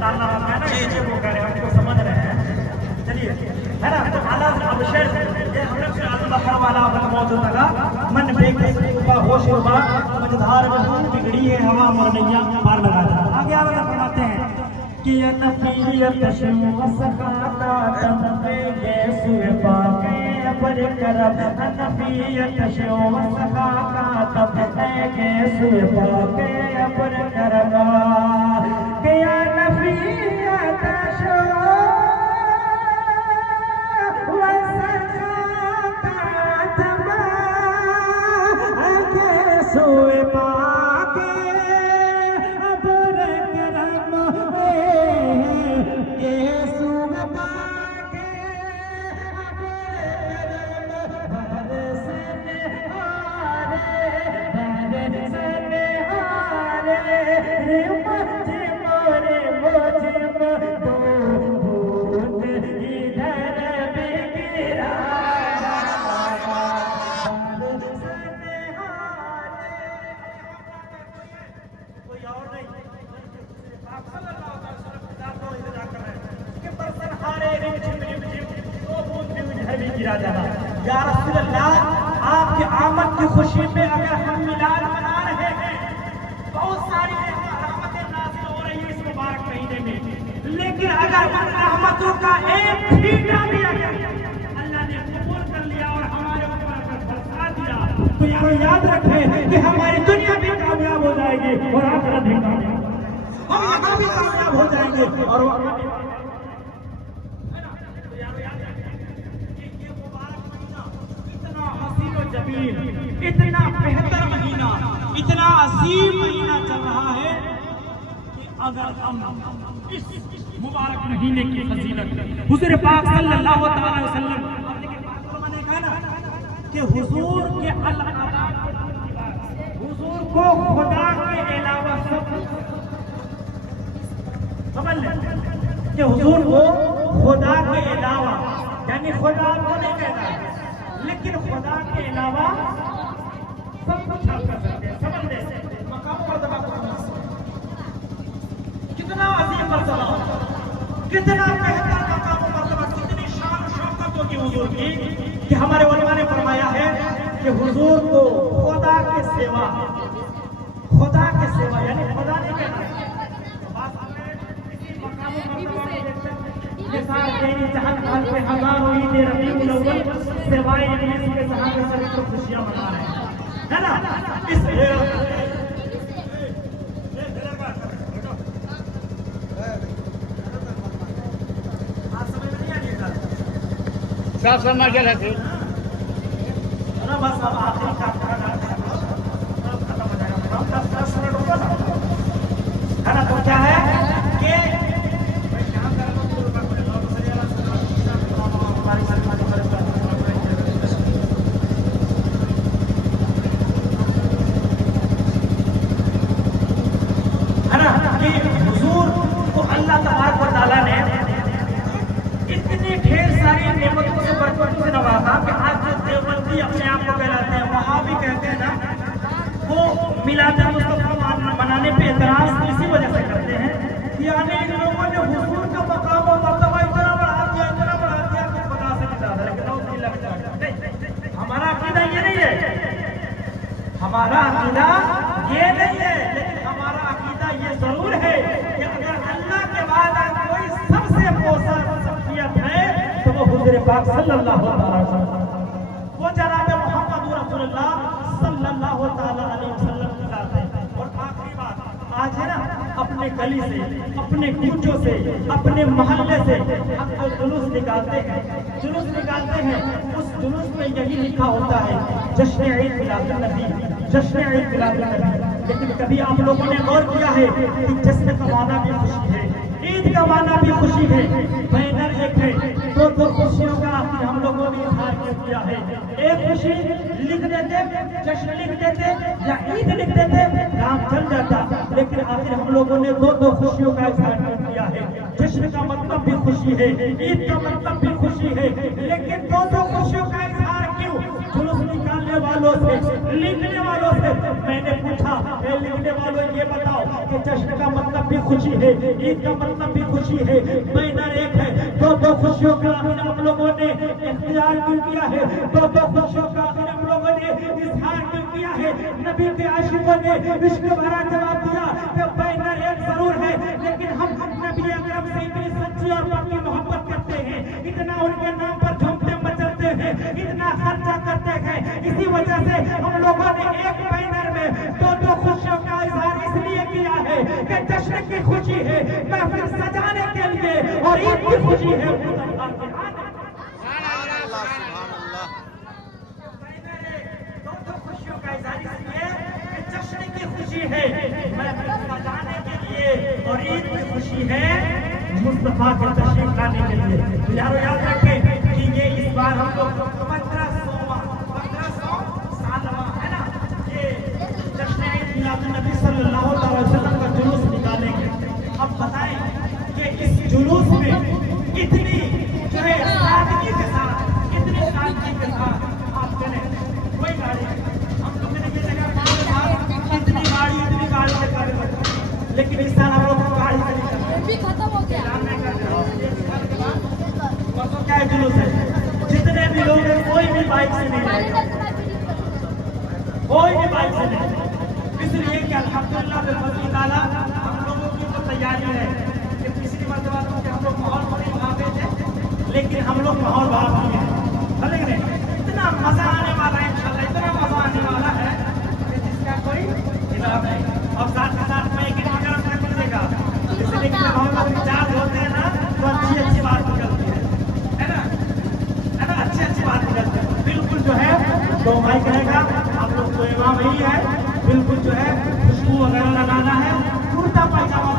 डालना होता है ना, जी वो कह रहे हैं, हमको समझ रहे हैं। चलिए है ना, तो आला अवशेष ये हमने से अल-बहर वाला मौजूद लगा मन बेकसूर होश रुबा मझधार में बिगड़ी है हवा मरनैया पार लगा था। आगे आगे फरमाते हैं कि नफीयत सकाता तम पे सुए पाके पर करब नफीयत सकाता तम पे सुए पाके पर करब कि नफीयत सोए पाके अबर करम के सुन पाके अबर करम सने हारे रे मुझे मोरे मुझे दो बूंद इधर भी गिरा गिरा जाना। या रसूल अल्लाह, आपकी आमद की खुशी में अगर हम मिलाद मना रहे हैं, बहुत सारी रहमतें नाज़िल हो रही है इस मुबारक महीने में, लेकिन अगर उन रहमतों का एक छींटा भी अगर अल्लाह ने कबूल कर लिया और हमारे ऊपर अगर बरसा दिया, तो ये याद रखें कि हमारी दुनिया भी कामयाब हो जाएगी और आखिरत भी कामयाब, हम यहाँ भी कामयाब हो जाएंगे और इतना बेहतर महीना, इतना अजीम महीना चल रहा है कि अगर हम इस मुबारक महीने की फजीलत हुजूर पाक सल्लल्लाहु अलैहि वसल्लम ने कहा ना कि हुजूर के अल्लाह हुजूर को खुदा के अलावा सब समझ लें कि हुजूर को खुदा के अलावा, यानी खुदा को नहीं कहना, लेकिन खुदा के अलावा सब कुछ आप कर सकते हैं। समझ लें मकाम मर्तबा कितना अजीम मर्तबा, कितना बेहतर मकाम मर्तबा, कितनी शान शौकत होगी हुजूर की कि हमारे उलमा ने फरमाया है कि हुजूर को खुदा की सेवा यानी खुदा नहीं कहना, हजारों ईद रबीउल अव्वल सेवाए इब्लीस के सहाबे सभी को खुशियां मना रहे हैं, है ना। इस समझ नहीं आ रही साफ समझ के रहते ना, बस अब आखिरी काम खत्म हो जाएगा, 10 मिनट होगा ना, है ना। तो क्या है कि मिलाद मुस्तफा मनाने पे एतराज इसी वजह से करते हैं कि यानी इन लोगों ने हुजूर का मकाम और मर्तबा इतना बढ़ा दिया कि खुदा से भी ज्यादा, लेकिन हमारा अकीदा ये नहीं है, हमारा अकीदा ये नहीं है, लेकिन हमारा अकीदा ये जरूर है कि अगर अल्लाह के बाद कोई सबसे पोसा शख्सियत है तो वो हुजूर पाक सल्लल्लाहु अलैहि वसल्लम, वो जनाब मोहम्मद रसूलुल्लाह सल्लल्लाहु अलैहि वसल्लम। और आखिरी बात, आज है ना, अपने गली से, अपने कूचों से, अपने मोहल्ले से हम जो जुलूस निकालते हैं, उस जुलूस में यही लिखा होता है जश्न ईद मिलादुन नबी, जश्न ईद मिलादुन नबी। लेकिन कभी आप लोगों ने गौर किया है कि जश्न का माना भी खुशी है, ईद का माना भी खुशी है, बैनर एक है, दो खुशियों का हम लोगों ने इजहार किया है। एक खुशी लिख देते, जश्न लिख देते या ईद लिख देते, काम चल जाता, लेकिन आखिर हम लोगों ने दो खुशियों का इजहार किया है। जश्न का मतलब भी खुशी है, ईद का मतलब भी खुशी है, लेकिन दो खुशियों का इजहार क्यों? जुलूस निकालने वाले वालों से मैंने पूछा, लिखने वालों ये बताओ कि जश्न का मतलब भी खुशी है, ईद का मतलब भी खुशी है, बैनर एक है, दो खुशियों का आखिर हम लोगों ने इख्तियार क्यों किया है, दो खुशियों का आखिर हम लोगों ने इजहार क्यों किया है। नबी के आशिकों ने इश्क भरा जवाब दिया कि बैनर एक जरूर है, लेकिन हम नबी अकरम से इतनी सच्ची और पक्की मोहब्बत करते हैं, इतना उनके नाम पर झूमते मचलते हैं, इतना खर्चा करते हैं, इसी वजह से हम लोगों ने एक बैनर में दो खुशियों का इजहार इसलिए किया है कि जश्न की खुशी है, महफिल सजाने के लिए, और ईद की खुशी है। दो खुशियों का इजहार इसलिए कि जश्न की खुशी है, महफिल सजाने के लिए, और ईद की खुशी है मुस्तफा के तशरीफ लाने के लिए। तो यारों याद रखें कि ये इस बार हम लोग 1500 सालवा है ना, ये जश्न ईद मिलाद नबी सल्लल्लाहु अलैहि वसल्लम का जुलूस निकालेंगे। अब बताएं कि इस जुलूस में कितनी जो है सादगी के साथ, कितनी सादगी के साथ आप चले, कोई गाड़ी हम लोग ने ये जगह इतनी गाड़ी से कर, लेकिन इस साल हम लोग को गाड़ी से नहीं खत्म हो गया। परसों क्या जुलूस है, जितने भी लोग हैं कोई भी बाइक से नहीं जाएगा, कोई भी बाइक से नहीं, इसलिए कि अल्हम्दुलिल्लाह बिफज़्ल ताला हम लोगों की तो तैयारी है कि पिछली मरतबा तो हम लोग माहौल नहीं भागे थे, लेकिन हम लोग माहौल भाग लिए हैं, इतना मजा आने वाला है इंशाल्लाह, इतना मजा आने वाला है कि जिसका कोई हिसाब नहीं। और साथ ही साथ में एक इंतजाम कर दीजिएगा, इसलिए कि हम लोग रिचार्ज होते हैं ना तो अच्छी बात निकलती है ना, अच्छी बात निकलती है। बिल्कुल जो है तो माइक रहेगा, आप लोग को इमाम यही है, बिल्कुल जो है खुशबू वगैरह लगाना है, कुर्ता पैजामा